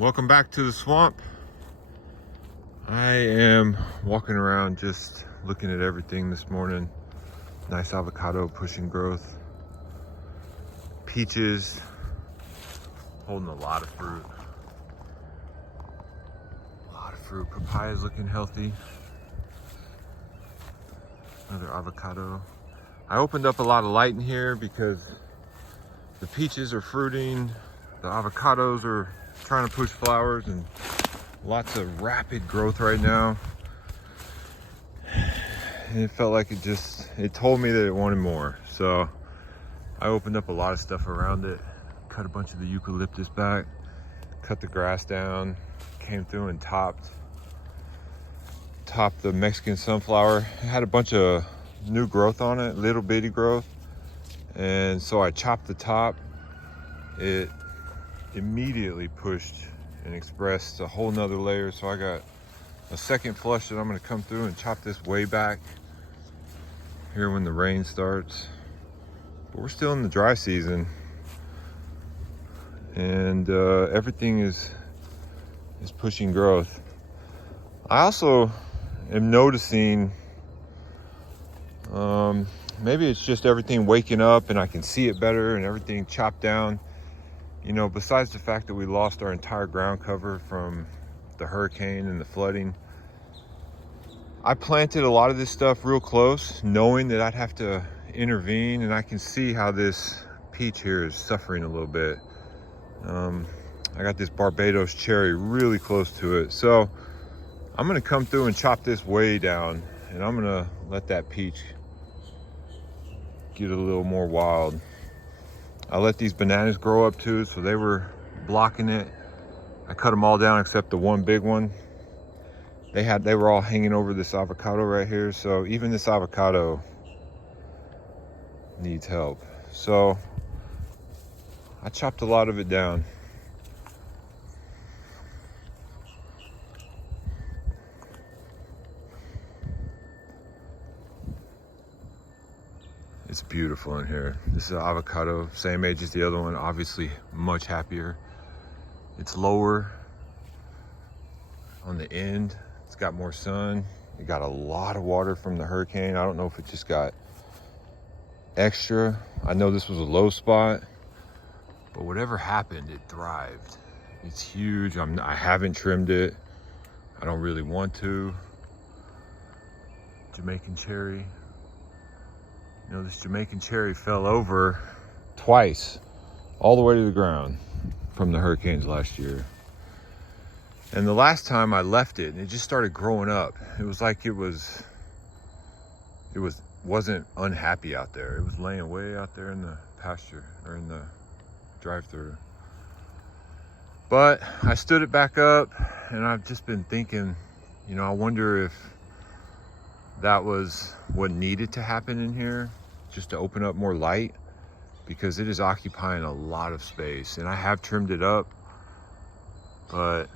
Welcome back to the swamp. I am walking around just looking at everything this morning. Nice avocado pushing growth. Peaches holding a lot of fruit. Papaya's looking healthy. Another avocado. I opened up a lot of light in here because the peaches are fruiting, the avocados are trying to push flowers, and lots of rapid growth right now. And it felt like it told me that it wanted more. So I opened up a lot of stuff around it, cut a bunch of the eucalyptus back, cut the grass down, came through and topped the Mexican sunflower. It had a bunch of new growth on it, little bitty growth. And so I chopped the top. It immediately pushed and expressed a whole nother layer. So I got a second flush that I'm gonna come through and chop this way back here when the rain starts. But we're still in the dry season, and everything is pushing growth. I also am noticing, maybe it's just everything waking up and I can see it better and everything chopped down. You know, besides the fact that we lost our entire ground cover from the hurricane and the flooding, I planted a lot of this stuff real close, knowing that I'd have to intervene, and I can see how this peach here is suffering a little bit. I got this Barbados cherry really close to it. So I'm gonna come through and chop this way down, and I'm gonna let that peach get a little more wild. I let these bananas grow up too, so they were blocking it. I cut them all down except the one big one. They were all hanging over this avocado right here, so even this avocado needs help. So I chopped a lot of it down. It's beautiful in here. This is an avocado, same age as the other one, obviously much happier. It's lower on the end. It's got more sun. It got a lot of water from the hurricane. I don't know if it just got extra. I know this was a low spot, but whatever happened, it thrived. It's huge. I haven't trimmed it. I don't really want to. Jamaican cherry. You know, this Jamaican cherry fell over twice, all the way to the ground from the hurricanes last year. And the last time I left it, and it just started growing up. It was like it wasn't unhappy out there. It was laying way out there in the pasture, or in the drive-through. But I stood it back up, and I've just been thinking, you know, I wonder if that was what needed to happen in here, just to open up more light, because it is occupying a lot of space. And I have trimmed it up, but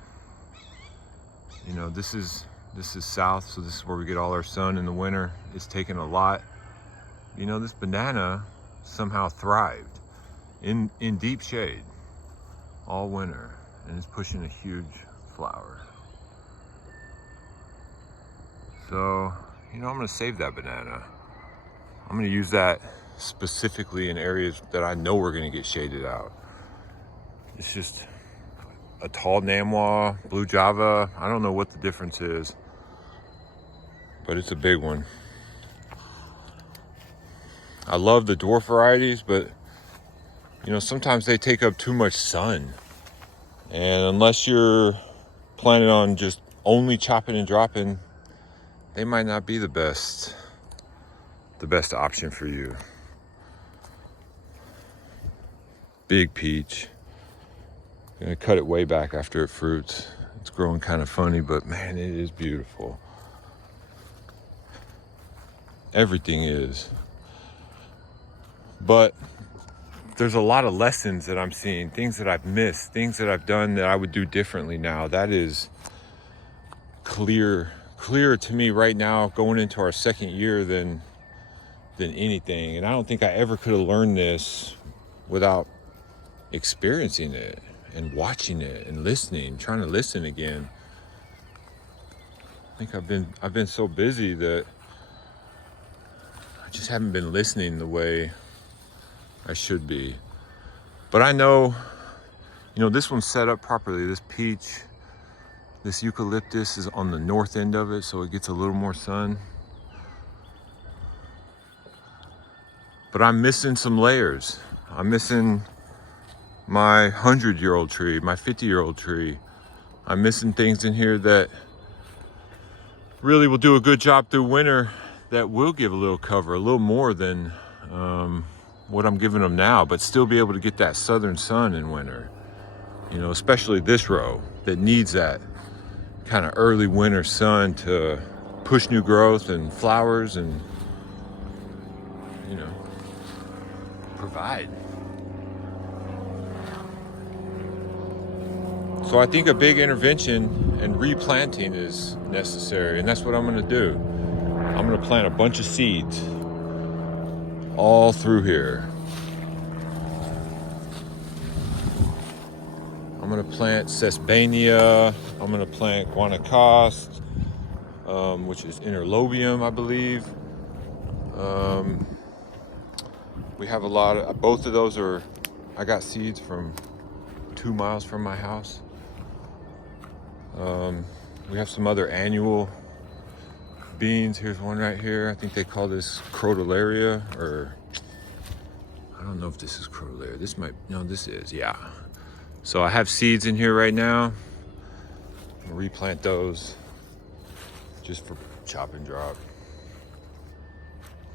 you know, this is south, so this is where we get all our sun in the winter. It's taken a lot. You know, this banana somehow thrived in deep shade all winter, and it's pushing a huge flower. So, you know, I'm gonna save that banana. I'm gonna use that specifically in areas that I know we're gonna get shaded out. It's just a tall Namwa, blue Java. I don't know what the difference is, but it's a big one. I love the dwarf varieties, but you know, sometimes they take up too much sun. And unless you're planning on just only chopping and dropping, they might not be the best option for you. Big peach. Gonna cut it way back after it fruits. It's growing kind of funny, but man, it is beautiful. Everything is. But there's a lot of lessons that I'm seeing, things that I've missed, things that I've done that I would do differently now. That is clear to me right now, going into our second year, than anything. And I don't think I ever could have learned this without experiencing it and watching it and listening, trying to listen again. I think I've been so busy that I just haven't been listening the way I should be. But I know, this one's set up properly. This peach, this eucalyptus is on the north end of it, so it gets a little more sun. But I'm missing some layers. I'm missing my 100-year-old tree, my 50-year-old tree. I'm missing things in here that really will do a good job through winter, that will give a little cover, a little more than what I'm giving them now, but still be able to get that southern sun in winter. Especially this row that needs that kind of early winter sun to push new growth and flowers and, provide. So I think a big intervention and replanting is necessary, and that's what I'm going to do. I'm going to plant a bunch of seeds all through here. I'm going to plant Sesbania. I'm going to plant Guanacoste, which is Interlobium, I believe. We have a lot of, both of those I got seeds from 2 miles from my house. We have some other annual beans. Here's one right here. I think they call this Crotalaria, or I don't know if this is Crotalaria. This is, yeah. So I have seeds in here right now. I'm gonna replant those just for chop and drop.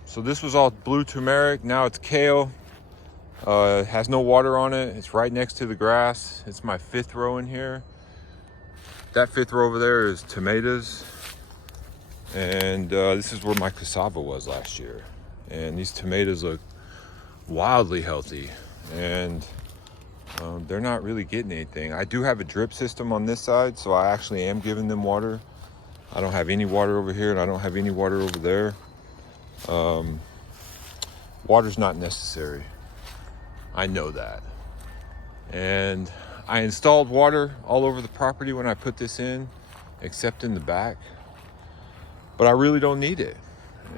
So this was all blue turmeric. Now it's kale. It has no water on it. It's right next to the grass. It's my 5th row in here. That 5th row over there is tomatoes. And this is where my cassava was last year. And these tomatoes look wildly healthy. And they're not really getting anything. I do have a drip system on this side, so I actually am giving them water. I don't have any water over here, and I don't have any water over there. Water's not necessary. I know that. And I installed water all over the property when I put this in, except in the back. But I really don't need it.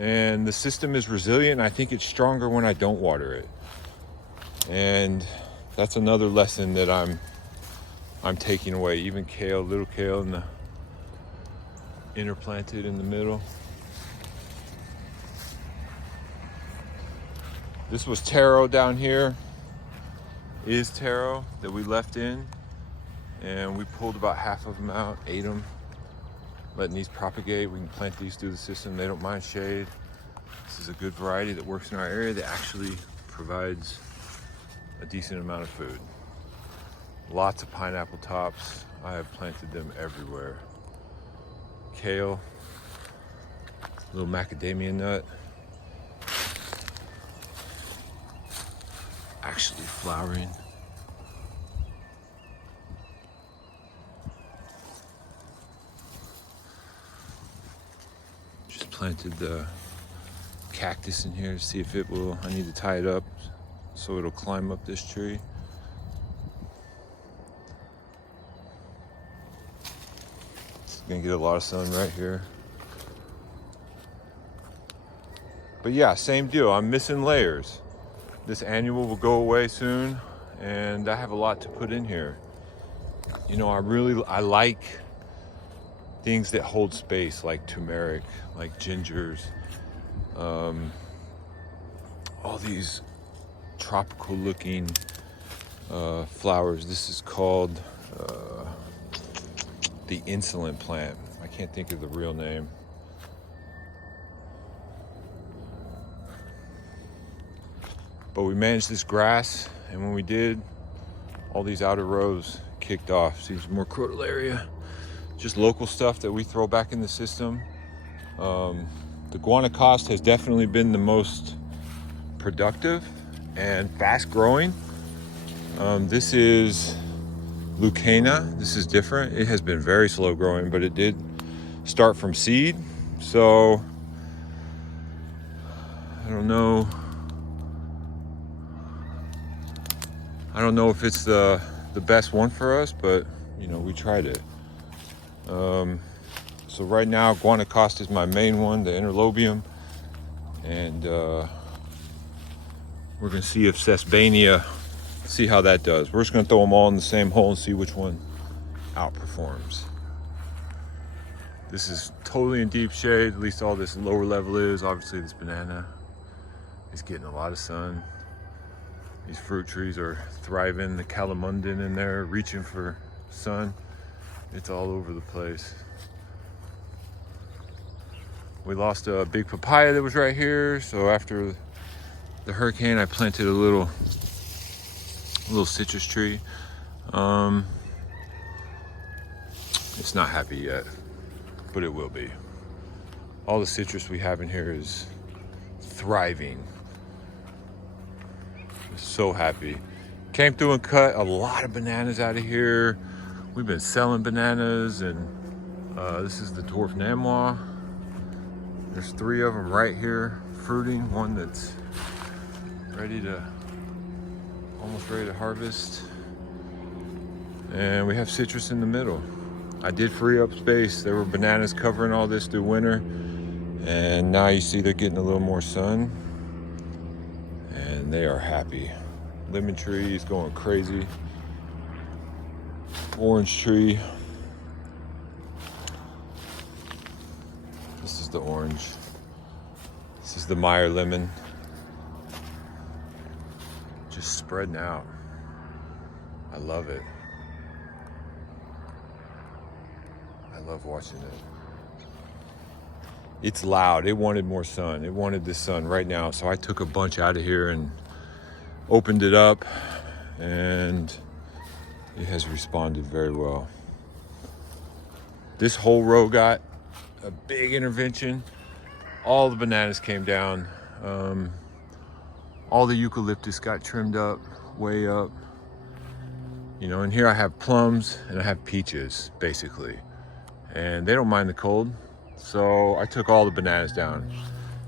And the system is resilient. I think it's stronger when I don't water it. And that's another lesson that I'm taking away. Even kale, little kale in the interplanted in the middle. This was taro down here. Is taro that we left in, and we pulled about half of them out, ate them, letting these propagate. We can plant these through the system. They don't mind shade. This is a good variety that works in our area that actually provides a decent amount of food. Lots of pineapple tops. I have planted them everywhere. Kale, little macadamia nut. Actually flowering. Just planted the cactus in here to see if it will. I need to tie it up so it'll climb up this tree. It's gonna get a lot of sun right here. But yeah, same deal. I'm missing layers. This annual will go away soon, and I have a lot to put in here. I like things that hold space, like turmeric, like gingers, all these tropical looking flowers. This is called the insulin plant. I can't think of the real name. But we managed this grass, and when we did, all these outer rows kicked off. See, there's more crotalaria, just local stuff that we throw back in the system. The Guanacoste has definitely been the most productive and fast growing. This is Lucana. This is different. It has been very slow growing, but it did start from seed. So I don't know if it's the the best one for us, but you know, we tried it. So right now, Guanacosta is my main one, the interlobium, and we're gonna see if Sesbania, see how that does. We're just gonna throw them all in the same hole and see which one outperforms. This is totally in deep shade, at least all this lower level is. Obviously this banana is getting a lot of sun. These fruit trees are thriving. The calamundin in there reaching for sun. It's all over the place. We lost a big papaya that was right here, so after the hurricane I planted a little citrus tree. It's not happy yet, but it will be. All the citrus we have in here is thriving. So happy. Came through and cut a lot of bananas out of here. We've been selling bananas, and this is the dwarf Namois. There's 3 of them right here fruiting. One that's almost ready to harvest. And we have citrus in the middle. I did free up space. There were bananas covering all this through winter, and now you see they're getting a little more sun, and they are happy. Lemon tree is going crazy. Orange tree. This is the orange. This is the Meyer lemon. Just spreading out. I love it. I love watching it. It's loud. It wanted more sun. It wanted the sun right now. So I took a bunch out of here and opened it up, and it has responded very well. This whole row got a big intervention. All the bananas came down. All the eucalyptus got trimmed up, way up. You know, and here I have plums and I have peaches, basically. And they don't mind the cold. So I took all the bananas down.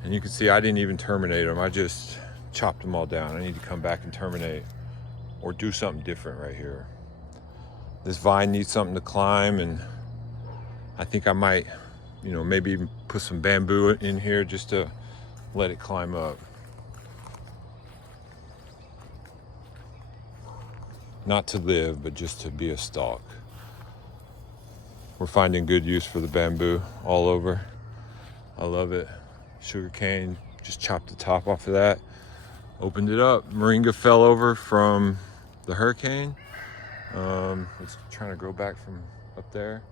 And you can see I didn't even terminate them. I just chopped them all down. I need to come back and terminate or do something different right here. This vine needs something to climb, and I think I might, you know, maybe even put some bamboo in here just to let it climb up. Not to live, but just to be a stalk. We're finding good use for the bamboo all over. I love it. Sugar cane, just chopped the top off of that. Opened it up. Moringa fell over from the hurricane. It's trying to grow back from up there.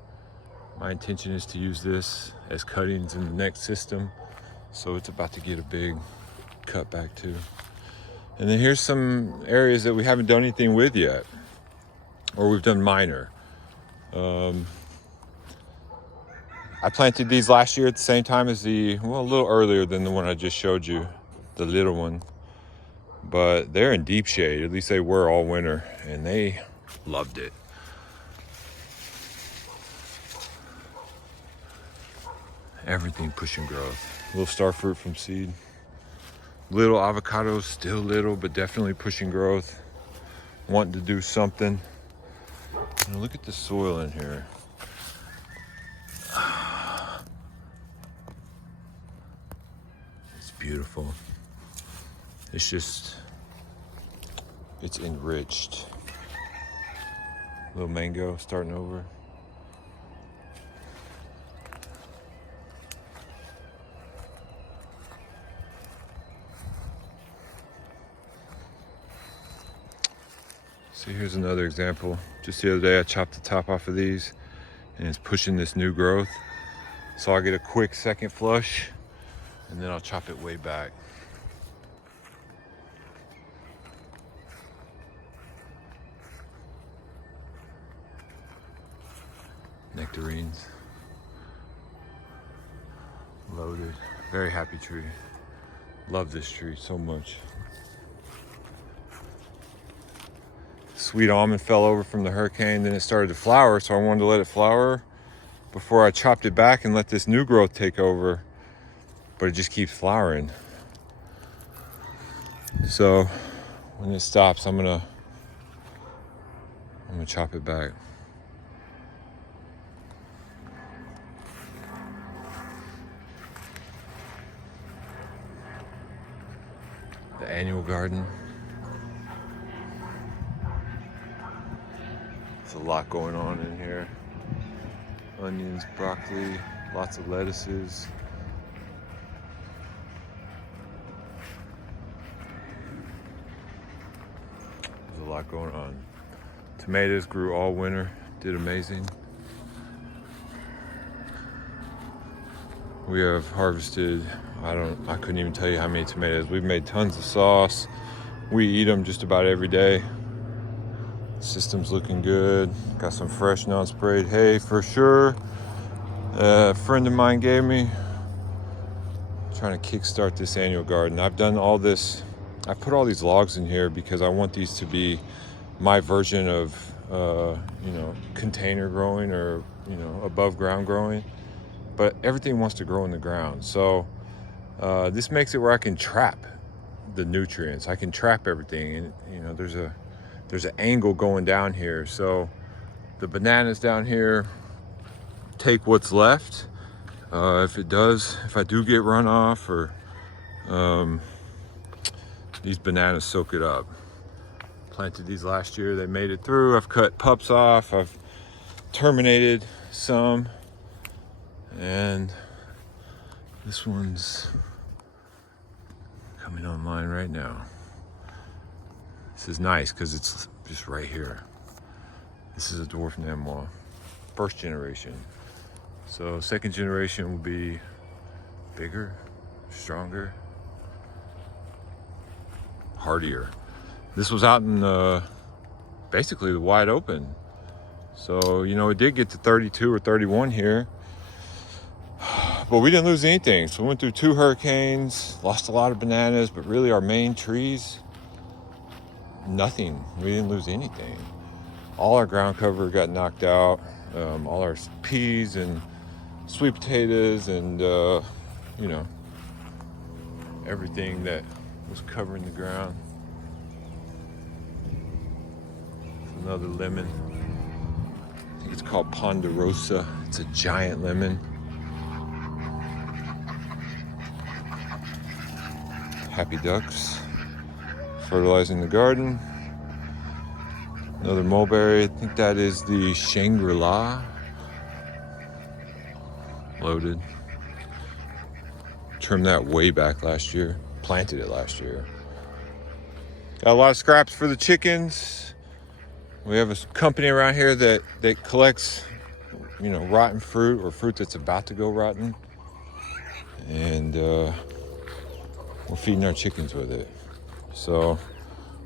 My intention is to use this as cuttings in the next system. So it's about to get a big cut back too. And then here's some areas that we haven't done anything with yet, or we've done minor. I planted these last year at the same time as a little earlier than the one I just showed you, the little one. But they're in deep shade, at least they were all winter, and they loved it. Everything pushing growth. Little star fruit from seed. Little avocados, still little, but definitely pushing growth. Wanting to do something. And look at the soil in here. It's beautiful. It's enriched. Little mango starting over. See, here's another example. Just the other day I chopped the top off of these, and it's pushing this new growth. So I'll get a quick second flush, and then I'll chop it way back. Nectarines. Loaded. Very happy tree. Love this tree so much. Sweet almond fell over from the hurricane, then it started to flower, so I wanted to let it flower before I chopped it back and let this new growth take over, but it just keeps flowering. So when it stops, I'm gonna I'm gonna chop it back. The annual garden. There's a lot going on in here. Onions, broccoli, lots of lettuces. There's a lot going on. Tomatoes grew all winter, did amazing. We have harvested, I couldn't even tell you how many tomatoes. We've made tons of sauce. We eat them just about every day. System's looking good. Got some fresh non-sprayed hay for sure. A friend of mine gave me. Trying to kickstart this annual garden. I've done all this. I put all these logs in here because I want these to be my version of, container growing or, above ground growing. But everything wants to grow in the ground. So this makes it where I can trap the nutrients. I can trap everything. And, there's an angle going down here. So the bananas down here take what's left. If I do get runoff or these bananas soak it up. Planted these last year, they made it through. I've cut pups off, I've terminated some, and this one's coming online right now. This is nice because it's just right here. This is a dwarf Nemois, first generation. So second generation will be bigger, stronger, hardier. This was out in basically the wide open. So, it did get to 32 or 31 here, but we didn't lose anything. So we went through 2 hurricanes, lost a lot of bananas, but really our main trees, nothing. We didn't lose anything. All our ground cover got knocked out. All our peas and sweet potatoes and, everything that was covering the ground. Another lemon. I think it's called Ponderosa. It's a giant lemon. Happy ducks. Fertilizing the garden. Another mulberry. I think that is the Shangri-La. Loaded. Trimmed that way back last year. Planted it last year. Got a lot of scraps for the chickens. We have a company around here that collects, rotten fruit or fruit that's about to go rotten. And we're feeding our chickens with it. So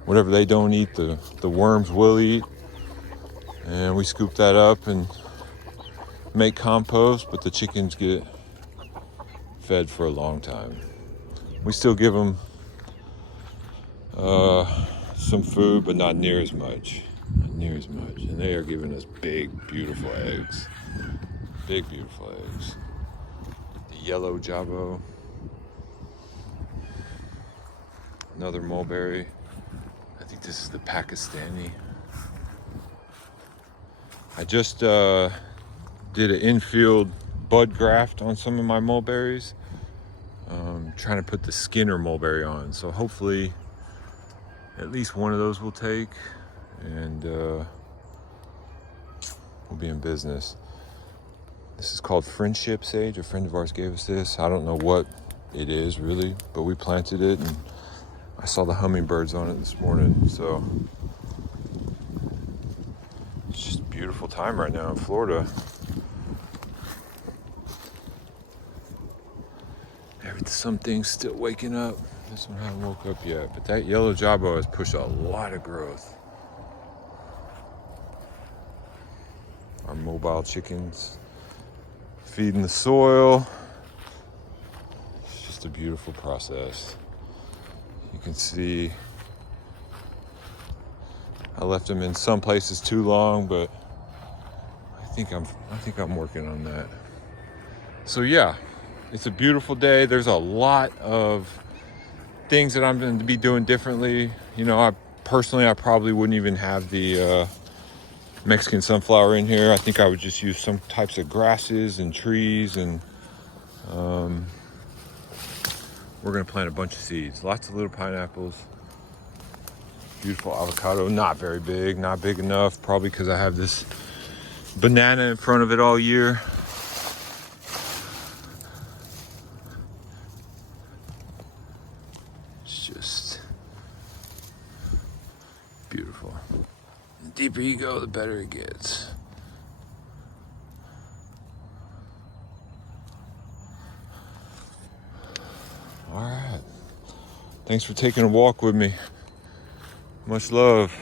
whatever they don't eat, the worms will eat. And we scoop that up and make compost, but the chickens get fed for a long time. We still give them some food, but not near as much. And they are giving us big, beautiful eggs. Big, beautiful eggs. The yellow jabo. Another mulberry. I think this is the Pakistani. I just did an infield bud graft on some of my mulberries. Trying to put the Skinner mulberry on. So hopefully at least one of those will take. And we'll be in business. This is called friendship sage. A friend of ours gave us this. I don't know what it is really, but we planted it and I saw the hummingbirds on it this morning. So it's just a beautiful time right now in Florida. Some things still waking up. This one hasn't woke up yet, but that yellow jabo has pushed a lot of growth. Our mobile chickens feeding the soil. It's just a beautiful process. You can see I left them in some places too long, but I think I'm working on that. So yeah, it's a beautiful day. There's a lot of things that I'm going to be doing differently. I probably wouldn't even have the Mexican sunflower in here. I think I would just use some types of grasses and trees, and we're gonna plant a bunch of seeds. Lots of little pineapples. Beautiful avocado, not very big, not big enough, probably because I have this banana in front of it all year. It's just beautiful. The deeper you go, the better it gets. All right. Thanks for taking a walk with me. Much love.